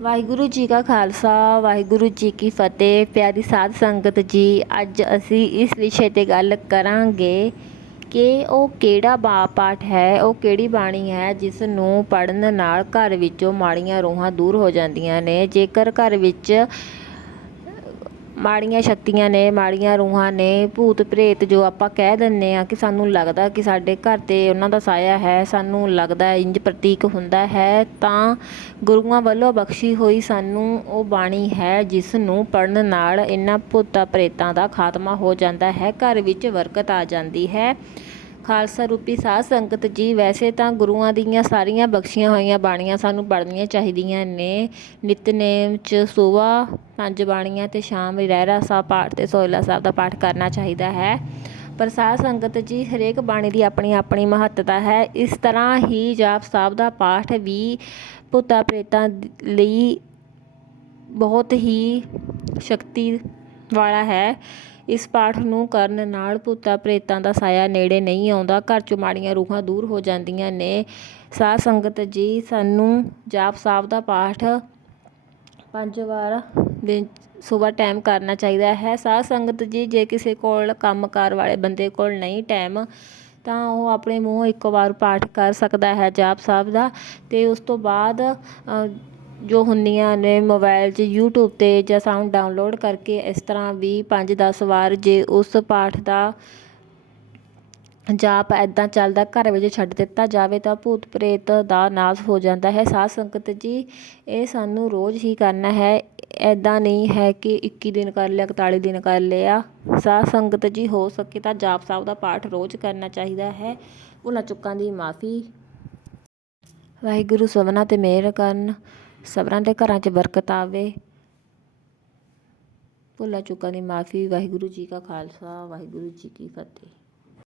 ਵਾਹਿਗੁਰੂ ਜੀ ਕਾ ਖਾਲਸਾ, ਵਾਹਿਗੁਰੂ ਜੀ ਕੀ ਫਤਿਹ। ਪਿਆਰੀ ਸਾਧ ਸੰਗਤ ਜੀ, ਅੱਜ ਅਸੀਂ ਇਸ ਵਿਸ਼ੇ ਤੇ ਗੱਲ ਕਰਾਂਗੇ ਕਿ ਉਹ ਕਿਹੜਾ ਬਾ ਪਾਠ ਹੈ, ਉਹ ਕਿਹੜੀ ਬਾਣੀ ਹੈ ਜਿਸ ਨੂੰ ਪੜਨ ਨਾਲ ਘਰ ਵਿੱਚੋਂ ਮਾੜੀਆਂ ਰੂਹਾਂ ਦੂਰ ਹੋ ਜਾਂਦੀਆਂ ਨੇ। ਜੇਕਰ ਘਰ ਵਿੱਚ ਮਾੜੀਆਂ ਸ਼ਕਤੀਆਂ ਨੇ, ਮਾੜੀਆਂ ਰੂਹਾਂ ਨੇ, ਭੂਤ ਪ੍ਰੇਤ ਜੋ ਆਪਾਂ ਕਹਿ ਦਿੰਨੇ ਆ ਕਿ ਸਾਨੂੰ ਲੱਗਦਾ ਕਿ ਸਾਡੇ ਘਰ ਤੇ ਉਹਨਾਂ ਦਾ ਸਾਇਆ ਹੈ, ਸਾਨੂੰ ਲੱਗਦਾ ਇੰਜ ਪ੍ਰਤੀਕ ਹੁੰਦਾ ਹੈ, ਤਾਂ ਗੁਰੂਆਂ ਵੱਲੋਂ ਬਖਸ਼ੀ ਹੋਈ ਸਾਨੂੰ ਉਹ ਬਾਣੀ ਹੈ ਜਿਸ ਨੂੰ ਪੜਨ ਨਾਲ ਇਹਨਾਂ ਭੂਤਾਂ ਪ੍ਰੇਤਾਂ ਦਾ ਖਾਤਮਾ ਹੋ ਜਾਂਦਾ ਹੈ, ਘਰ ਵਿੱਚ ਬਰਕਤ ਆ ਜਾਂਦੀ ਹੈ। ਖਾਲਸਾ ਰੂਪੀ ਸਾਧ ਸੰਗਤ ਜੀ, ਵੈਸੇ ਤਾਂ ਗੁਰੂਆਂ ਦੀਆਂ ਸਾਰੀਆਂ ਬਖਸ਼ੀਆਂ ਹੋਈਆਂ ਬਾਣੀਆਂ ਸਾਨੂੰ ਪੜ੍ਹਨੀਆਂ ਚਾਹੀਦੀਆਂ ਨੇ। ਨਿਤਨੇਮ ਚ ਸੁਬਾਹ, ਪੰਜ ਬਾਣੀਆਂ ਤੇ ਸ਼ਾਮ ਰਹਿਰਾ ਸਾਹਿਬ ਪਾਠ ਤੇ ਸੋਹਿਲਾ ਸਾਹਿਬ ਦਾ ਪਾਠ ਕਰਨਾ ਚਾਹੀਦਾ ਹੈ। ਪਰ ਸਾਧ ਸੰਗਤ ਜੀ, ਹਰੇਕ ਬਾਣੀ ਦੀ ਆਪਣੀ ਆਪਣੀ ਮਹੱਤਤਾ ਹੈ। ਇਸ ਤਰ੍ਹਾਂ ਹੀ ਜਾਪ ਸਾਹਿਬ ਦਾ ਪਾਠ ਵੀ ਭੂਤਾਂ ਪ੍ਰੇਤਾਂ ਲਈ ਬਹੁਤ ਹੀ ਸ਼ਕਤੀ ਵਾਲਾ ਹੈ। ਇਸ ਪਾਠ ਨੂੰ ਕਰਨ ਨਾਲ ਭੂਤਾਂ ਪ੍ਰੇਤਾਂ ਦਾ ਸਾਇਆ ਨੇੜੇ ਨਹੀਂ ਆਉਂਦਾ। ਘਰ ਚੋਂ ਮਾੜੀਆਂ ਰੂਹਾਂ ਦੂਰ ਹੋ ਜਾਂਦੀਆਂ ਨੇ। ਸਾਧ ਸੰਗਤ ਜੀ, ਸਾਨੂੰ ਜਾਪ ਸਾਹਿਬ ਦਾ ਪਾਠ ਪੰਜ ਵਾਰ ਦਿਨ ਸਵੇਰ ਟਾਈਮ ਕਰਨਾ ਚਾਹੀਦਾ ਹੈ। ਸਾਧ ਸੰਗਤ ਜੀ, ਜੇ ਕਿਸੇ ਕੋਲ ਕੰਮਕਾਰ ਵਾਲੇ ਬੰਦੇ ਕੋਲ ਨਹੀਂ ਟਾਈਮ ਤਾਂ ਉਹ ਆਪਣੇ ਮੂੰਹ ਇੱਕ ਵਾਰ ਪਾਠ ਕਰ ਸਕਦਾ ਹੈ ਜਾਪ ਸਾਹਿਬ ਦਾ। ਤੇ ਉਸ ਤੋਂ ਬਾਅਦ ਜੋ ਹੁੰਦੀਆਂ ਨੇ ਮੋਬਾਈਲ 'ਚ ਯੂਟਿਊਬ ਤੇ ਜਾਂ ਸਾਊਂਡ ਡਾਊਨਲੋਡ ਕਰਕੇ ਇਸ ਤਰ੍ਹਾਂ ਵੀ ਪੰਜ ਦਸ ਵਾਰ ਜੇ ਉਸ ਪਾਠ ਦਾ ਜਾਪ ਐਦਾਂ ਚੱਲਦਾ ਘਰ ਵਿੱਚ ਛੱਡ ਦਿੱਤਾ ਜਾਵੇ ਤਾਂ ਭੂਤ ਪ੍ਰੇਤ ਦਾ ਨਾਸ਼ ਹੋ ਜਾਂਦਾ ਹੈ। ਸਾਧ ਸੰਗਤ ਜੀ, ਇਹ ਸਾਨੂੰ ਰੋਜ਼ ਹੀ ਕਰਨਾ ਹੈ। ਐਦਾਂ ਨਹੀਂ ਹੈ ਕਿ 21 ਦਿਨ ਕਰ ਲਿਆ 41 ਦਿਨ ਕਰ ਲਿਆ। ਸਾਧ ਸੰਗਤ ਜੀ, ਹੋ ਸਕੇ ਤਾਂ ਜਾਪ ਸਾਹਿਬ ਦਾ ਪਾਠ ਰੋਜ਼ ਕਰਨਾ ਚਾਹੀਦਾ ਹੈ। ਭੁੱਲਾਂ ਚੁੱਕਾਂ ਦੀ ਮਾਫੀ। ਵਾਹਿਗੁਰੂ ਸਭਨਾ ਤੇ ਮਿਹਰ ਕਰਨ। ਸਬਰਾਂ ਦੇ ਘਰਾਂ 'ਚ ਬਰਕਤ ਆਵੇ। ਭੁੱਲਾਂ ਚੁੱਕਾਂ ਦੀ ਮਾਫੀ, ਵਾਹਿਗੁਰੂ ਜੀ ਕਾ ਖਾਲਸਾ, ਵਾਹਿਗੁਰੂ ਜੀ ਕੀ ਫਤਿਹ।